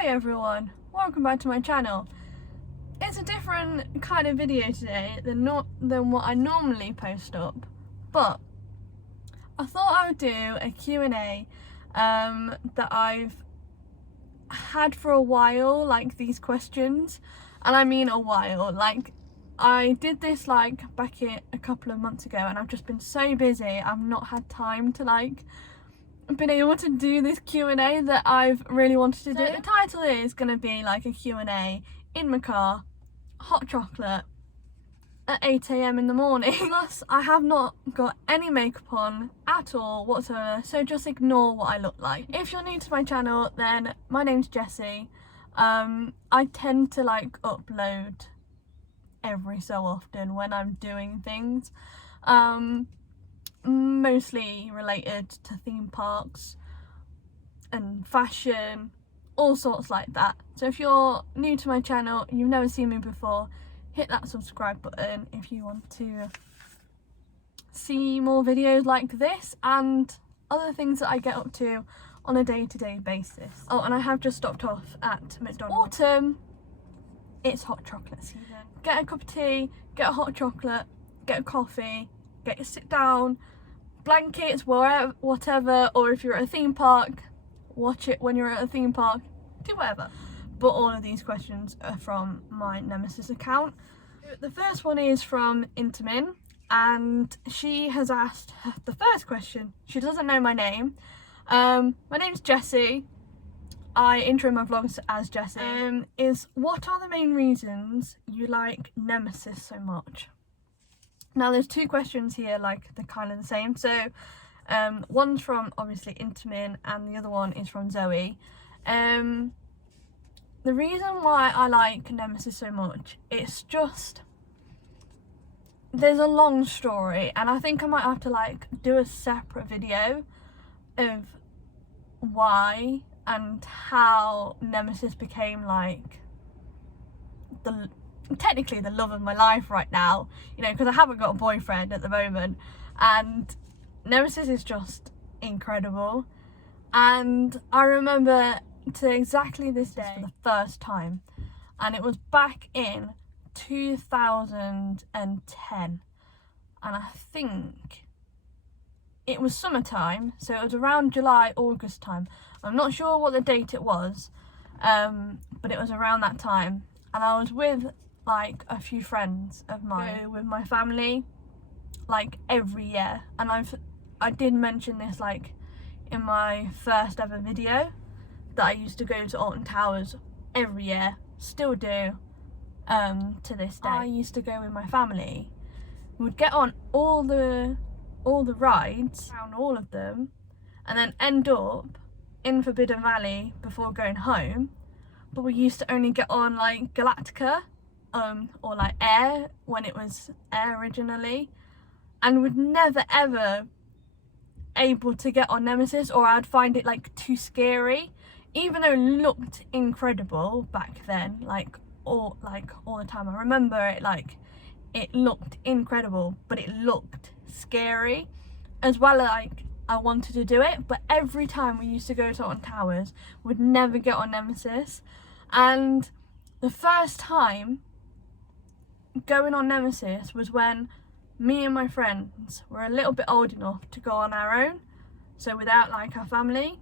Hi everyone, welcome back to my channel. It's a different kind of video today than what I normally post up, but I thought I would do a Q&A that I've had for a while, like these questions, and I mean a while. Like I did this like back a couple of months ago, and I've just been so busy I've not had time to been able to do this Q&A that I've really wanted to do. The title is going to be like a Q&A in my car, hot chocolate at 8 AM in the morning. Plus I have not got any makeup on at all whatsoever, so just ignore what I look like. If you're new to my channel, then my name's Jessie. I tend to upload every so often when I'm doing things. Mostly related to theme parks and fashion, all sorts like that. So if you're new to my channel, you've never seen me before, hit that subscribe button if you want to see more videos like this and other things that I get up to on a day-to-day basis. Oh, and I have just stopped off at McDonald's. Autumn, it's hot chocolate season. Get a cup of tea, get a hot chocolate, get a coffee, sit down, blankets, whatever, or if you're at a theme park, watch it when you're at a theme park, do whatever. But all of these questions are from my Nemesis account. The first one is from Intermin, and she has asked the first question. She doesn't know my name. My name's Jessie. I intro my vlogs as Jessie. Is what are the main reasons you like Nemesis so much? Now there's two questions here, they're kind of the same. So one's from obviously Intermin and the other one is from Zoe. The reason why I like Nemesis so much, it's just, there's a long story, and I think I might have to do a separate video of why and how Nemesis became technically the love of my life right now, you know, because I haven't got a boyfriend at the moment, and Nemesis is just incredible. And I remember to exactly this day for the first time, and it was back in 2010, and I think it was summertime, so it was around July, August time. I'm not sure what the date it was, but it was around that time, and I was with a few friends of mine, with my family every year. And I did mention this in my first ever video that I used to go to Alton Towers every year, still do to this day. I used to go with my family. We would get on all the rides, around all of them, and then end up in Forbidden Valley before going home. But we used to only get on Galactica or Air, when it was Air originally, and would never ever able to get on Nemesis, or I'd find it too scary, even though it looked incredible back then, all the time. I remember it it looked incredible, but it looked scary as well. I wanted to do it, but every time we used to go to Alton Towers, would never get on Nemesis. And the first time going on Nemesis was when me and my friends were a little bit old enough to go on our own, so without our family,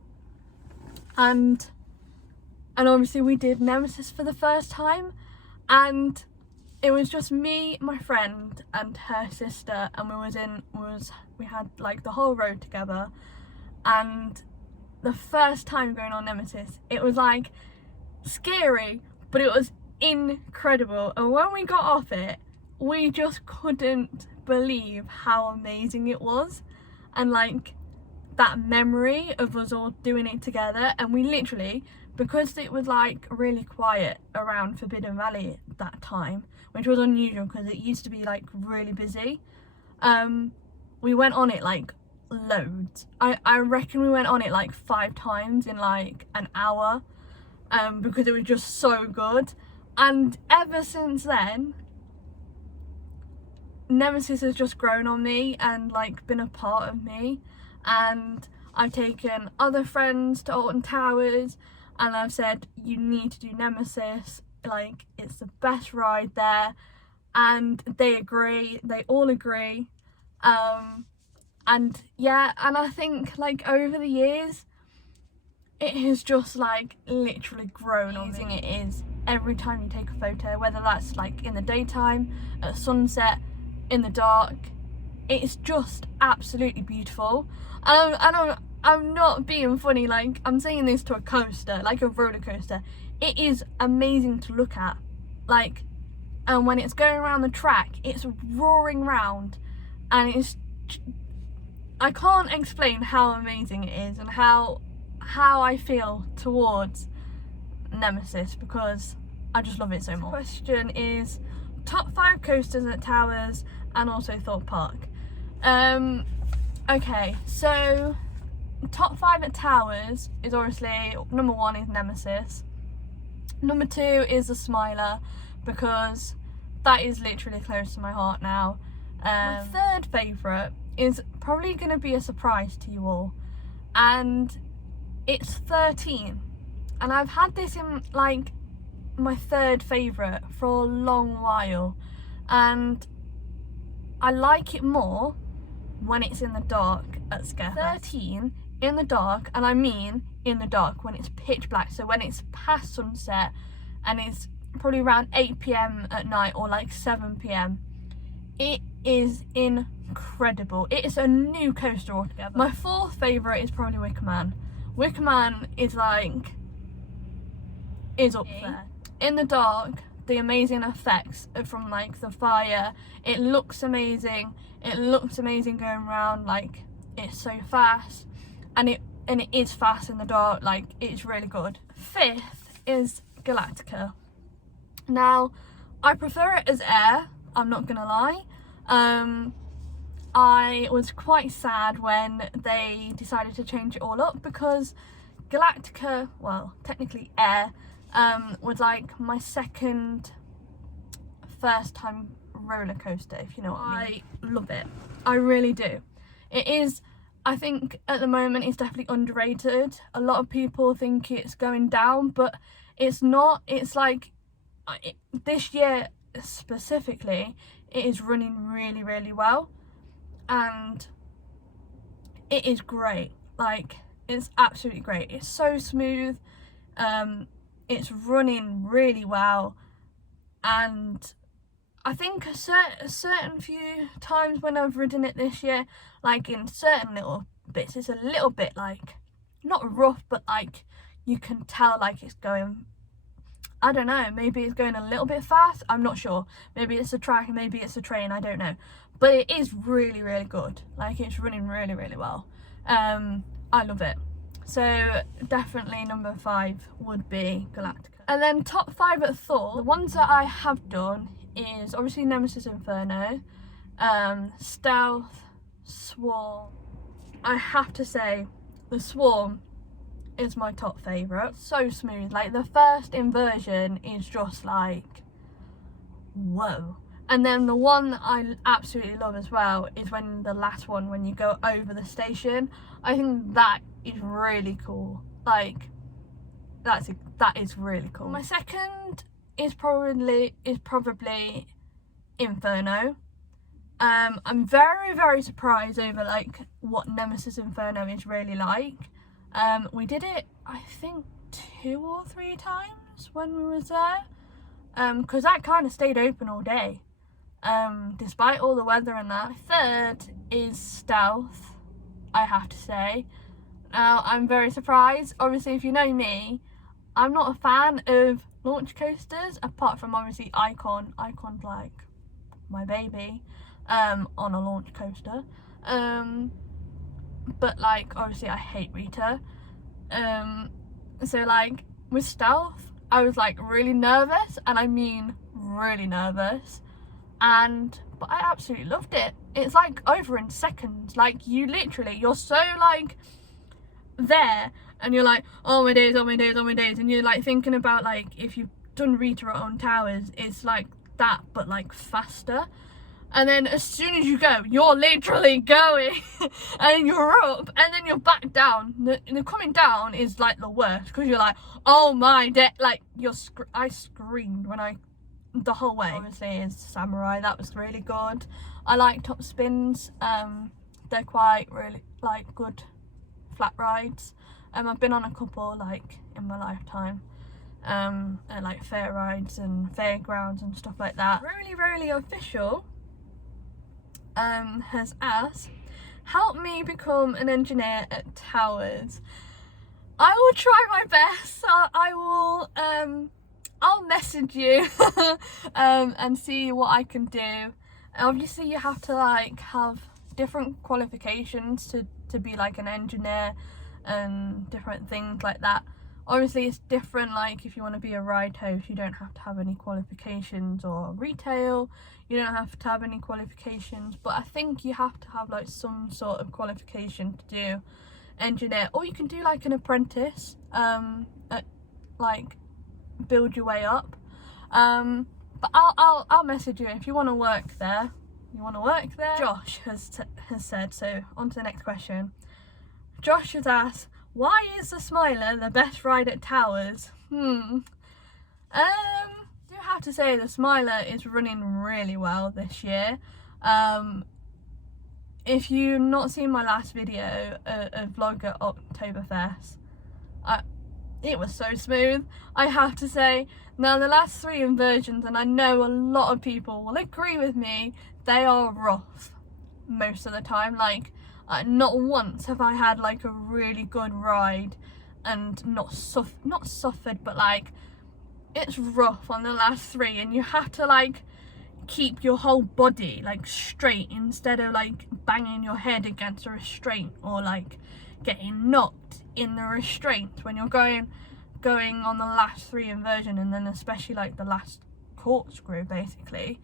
and obviously we did Nemesis for the first time, and it was just me, my friend and her sister, and we had the whole road together. And the first time going on Nemesis, it was scary, but it was incredible. And when we got off it, we just couldn't believe how amazing it was, and that memory of us all doing it together. And we literally, because it was really quiet around Forbidden Valley at that time, which was unusual because it used to be really busy, we went on it loads. I reckon we went on it 5 times in an hour, because it was just so good. And ever since then, Nemesis has just grown on me and been a part of me, and I've taken other friends to Alton Towers, and I've said you need to do Nemesis, like it's the best ride there, and they agree, they all agree. And yeah, and I think like over the years it has just like literally grown on me. It is every time you take a photo, whether that's like in the daytime, at sunset, in the dark, it's just absolutely beautiful. And I'm not being funny, like I'm saying this to a coaster, like a roller coaster. It is amazing to look at, like, and when it's going around the track, it's roaring round, and I can't explain how amazing it is and how I feel towards Nemesis, because I just love it so much. The question is top 5 coasters at Towers and also Thorpe Park. Okay, so top 5 at Towers is obviously, number 1 is Nemesis, number 2 is the Smiler, because that is literally close to my heart now. My third favourite is probably going to be a surprise to you all, and it's 13, and I've had this in like my third favourite for a long while, and I like it more when it's in the dark at Scare. 13 in the dark, and I mean in the dark when it's pitch black, so when it's past sunset and it's probably around 8 p.m. at night or like 7 p.m. it is incredible. It is a new coaster altogether. My fourth favourite is probably Wicker Man. Wicker Man is like, is up there. In the dark, the amazing effects from like the fire, it looks amazing. It looks amazing going around, like it's so fast, and it is fast in the dark, like it's really good. Fifth is Galactica. Now, I prefer it as air, I'm not gonna lie. I was quite sad when they decided to change it all up, because Galactica, well, technically air, was like my first time roller coaster, if you know what I mean. I love it, I really do. It is, I think at the moment it's definitely underrated. A lot of people think it's going down, but it's not. It's like, this year specifically, it is running really, really well, and it is great. Like, it's absolutely great. It's so smooth, it's running really well, and I think a certain few times when I've ridden it this year, like in certain little bits, it's a little bit like, not rough, but like you can tell like it's going, I don't know, maybe it's going a little bit fast, I'm not sure. Maybe it's a track, maybe it's a train, I don't know. But it is really, really good. Like, it's running really, really well. I love it. So definitely number 5 would be Galactica. And then top 5 at Thor, the ones that I have done is obviously Nemesis Inferno, Stealth, Swarm. I have to say the Swarm is my top favourite. So smooth, like the first inversion is just like, whoa. And then the one that I absolutely love as well is when the last one, when you go over the station. I think that is really cool. Like, that is really cool. My second is probably Inferno. I'm very, very surprised over like what Nemesis Inferno is really like. We did it, I think 2 or 3 times when we was there, because that kind of stayed open all day, despite all the weather and that. Third is Stealth, I have to say. Now, I'm very surprised. Obviously, if you know me, I'm not a fan of launch coasters, apart from obviously Icon. Icon's like my baby on a launch coaster. But like, obviously I hate Rita. So like with Stealth, I was like really nervous, and I mean really nervous, but I absolutely loved it. It's like over in seconds. Like, you're so like there, and you're like, oh my days, oh my days, oh my days, and you're like thinking about like if you've done Rita on Towers, it's like that but like faster. and then as soon as you go, you're literally going and you're up and then you're back down. The coming down is like the worst because you're like, oh my day, like I screamed the whole way. Obviously is Samurai, that was really good. I like top spins, they're quite really like good flat rides. I've been on a couple like in my lifetime, at like fair rides and fairgrounds and stuff like that. Really official has asked, help me become an engineer at Towers. I will try my best. I'll message you and see what I can do. Obviously you have to like have different qualifications to be like an engineer and different things like that. Obviously it's different, like if you want to be a ride host you don't have to have any qualifications, or retail you don't have to have any qualifications, but I think you have to have like some sort of qualification to do engineer, or you can do like an apprentice, like build your way up. But I'll message you if you want to work there. Josh has said, so on to the next question. Josh has asked, why is the Smiler the best ride at Towers? Do have to say the Smiler is running really well this year. If you've not seen my last video, a vlog at Oktoberfest, it was so smooth, I have to say. Now the last 3 inversions, and I know a lot of people will agree with me, they are rough most of the time. Like not once have I had like a really good ride and not suffered, but like it's rough on the last 3, and you have to like keep your whole body like straight instead of like banging your head against a restraint or like getting knocked in the restraint when you're going on the last 3 inversion, and then especially like the last corkscrew basically,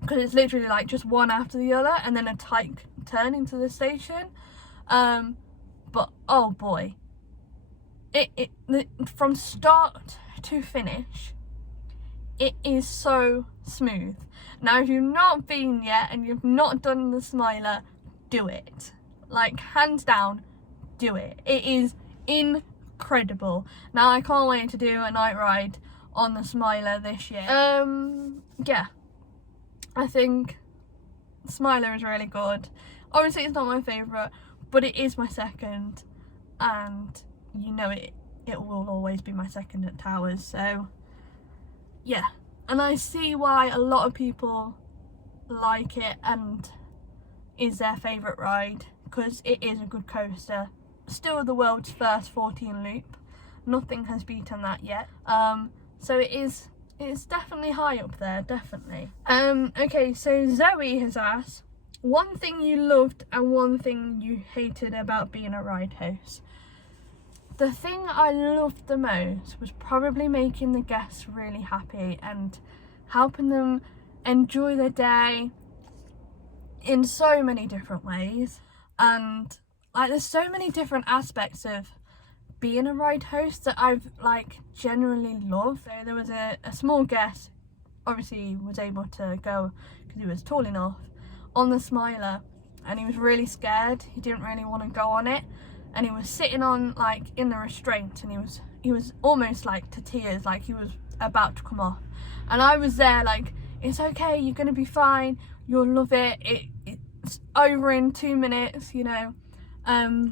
because it's literally like just one after the other and then a tight turn into the station. But oh boy, from start to finish it is so smooth. Now if you've not been yet and you've not done the Smiler, do it. Like hands down, do it. It is incredible. Now I can't wait to do a night ride on the Smiler this year. Yeah, I think Smiler is really good. Obviously it's not my favourite, but it is my second, and you know it will always be my second at Towers. So yeah, and I see why a lot of people like it and is their favourite ride, because it is a good coaster. Still the world's first 14 loop, nothing has beaten that yet. So it's definitely high up there, definitely. Okay, so Zoe has asked, one thing you loved and one thing you hated about being a ride host. The thing I loved the most was probably making the guests really happy and helping them enjoy their day in so many different ways. And like there's so many different aspects of being a ride host that I've like generally loved. So there was a small guest, obviously was able to go because he was tall enough, on the Smiler, and he was really scared. He didn't really want to go on it, and he was sitting on like in the restraint, and he was almost like to tears, like he was about to come off. And I was there like, it's okay, you're gonna be fine, you'll love it, it's over in 2 minutes, you know.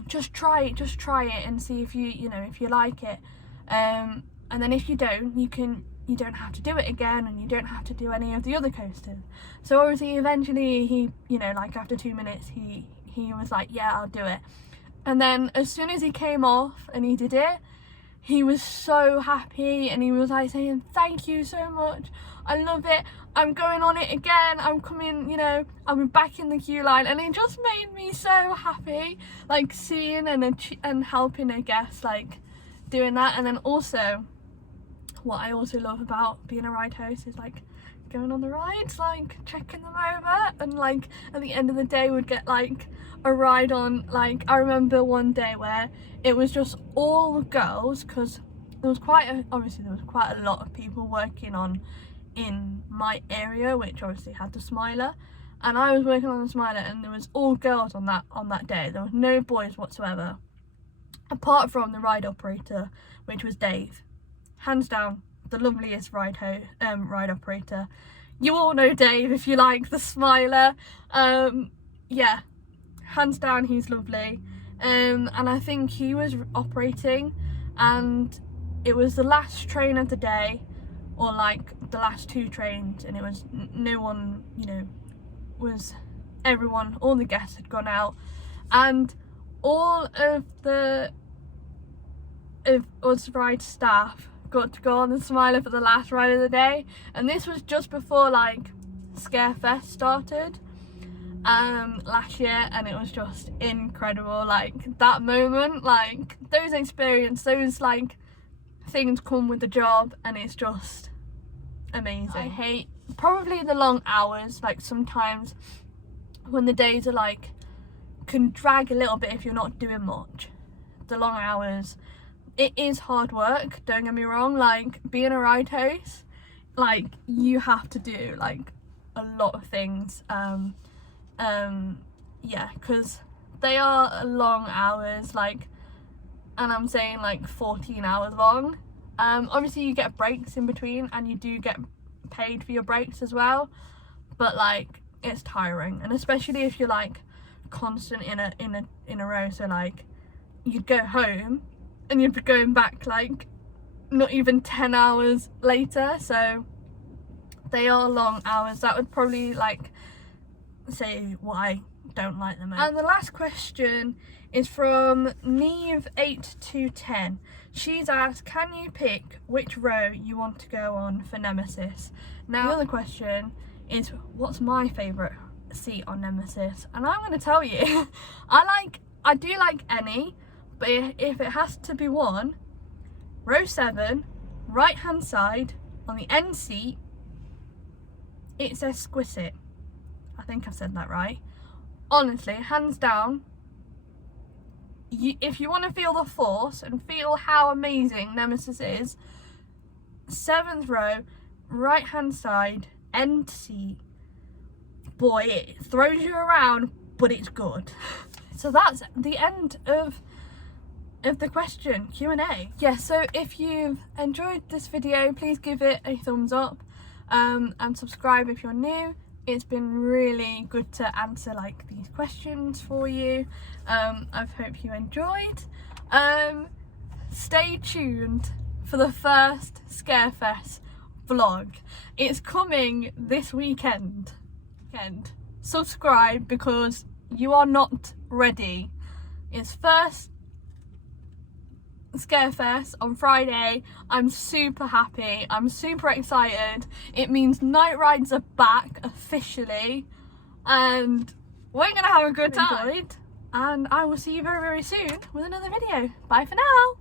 Just try it and see if you like it, and then if you don't, you don't have to do it again, and you don't have to do any of the other coasters. So obviously eventually he, you know, like after 2 minutes he was like, yeah, I'll do it. And then as soon as he came off and he did it, he was so happy, and he was like saying, thank you so much, I love it, I'm going on it again, I'm coming, you know, I'll be back in the queue line. And it just made me so happy, like seeing and helping a guest like doing that. And then also what I also love about being a ride host is like going on the rides, like checking them over, and like at the end of the day would get like a ride on. Like I remember one day where it was just all the girls, because there was quite a lot of people working on in my area, which obviously had the Smiler, and I was working on the Smiler, and there was all girls on that day. There was no boys whatsoever, apart from the ride operator, which was Dave. Hands down, the loveliest ride operator. You all know Dave if you like the Smiler. Yeah, hands down, he's lovely. And I think he was operating, and it was the last train of the day, or like the last 2 trains, and it was no one, you know, everyone, all the guests had gone out, and all of us ride staff got to go on the Smiler for the last ride of the day. And this was just before like Scarefest started last year, and it was just incredible. Like that moment, like those experiences, those like things come with the job, and it's just amazing. I hate probably the long hours, like sometimes when the days are like can drag a little bit if you're not doing much. The long hours, it is hard work, don't get me wrong. Like being a ride host, like you have to do like a lot of things, yeah, because they are long hours, like, and I'm saying like 14 hours long. Obviously you get breaks in between, and you do get paid for your breaks as well, but like it's tiring, and especially if you're like constant in a row. So like you'd go home and you'd be going back like not even 10 hours later. So they are long hours. That would probably like say what I don't like the most. And the last question is from Neve8210. She's asked, can you pick which row you want to go on for Nemesis? Now the other question is, what's my favourite seat on Nemesis? And I'm going to tell you, I do like any, but if it has to be one, row 7, right hand side, on the end seat, it's exquisite. I think I've said that right. Honestly, hands down, if you want to feel the force and feel how amazing Nemesis is, 7th row, right hand side, end seat, boy, it throws you around, but it's good. So that's the end of the question Q&A. Yeah, so if you've enjoyed this video, please give it a thumbs up, and subscribe if you're new. It's been really good to answer like these questions for you. I hope you enjoyed. Stay tuned for the first Scarefest vlog. It's coming this weekend. Subscribe because you are not ready. It's first Scarefest on Friday. I'm super happy, I'm super excited. It means night rides are back officially, and we're gonna have a good time. And I will see you very, very soon with another video. Bye for now.